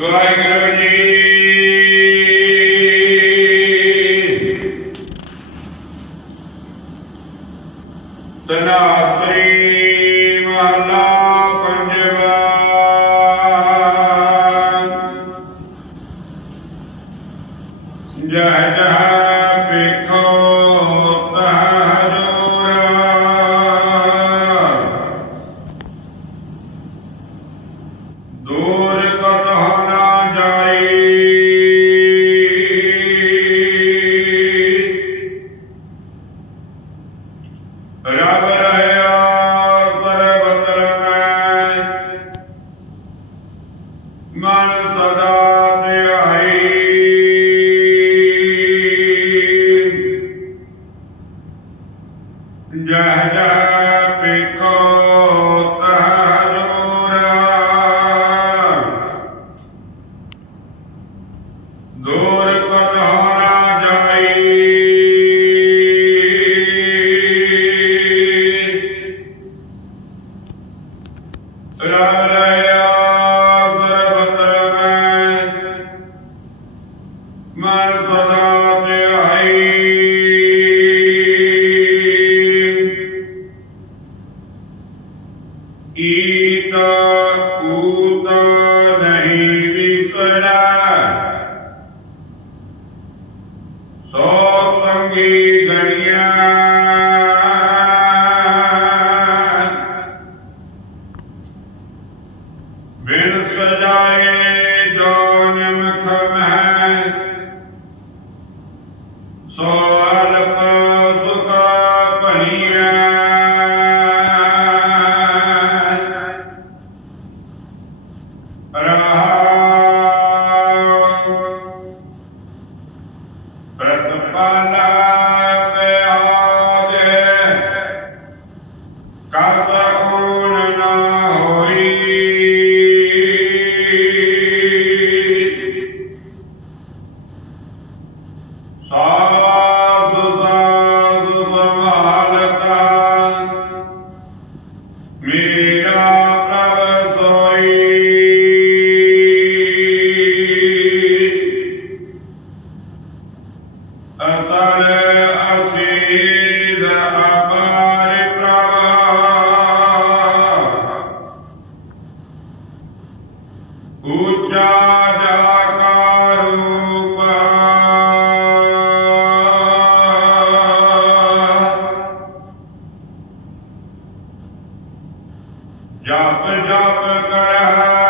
ਵਾਹਿਗੁਰੂ ਜੀ ਤਨਾਸਰੀ ਮਹਲਾ ਪੰਜਵਾ ਜਹ ਜਹ ਵੇਖੋ ਜਹ ਜਹ ਵੇਖੋ ਤਹ ਦੂਰ ਕਤਹ ਨਾ ਜਾਈ ਰਬ ਰਹਿਆ ਸਰਬਤਰ ਮੈਂ ਮਨ ਸਦਾ ਈਤ ਊਤ ਨਹੀਂ ਵਿਸੜਾ। ਸੋ ਸੰਗੀ ਗਣੀਆਂ ਬਿਨ ਸਜਾਏ ਜੋ ਨਿਮਖ ਮਹਿ ਸੋ ਅਲਪ Araha ਜਪ ਜਪ ਕਰ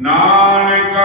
ਨਾਨਕ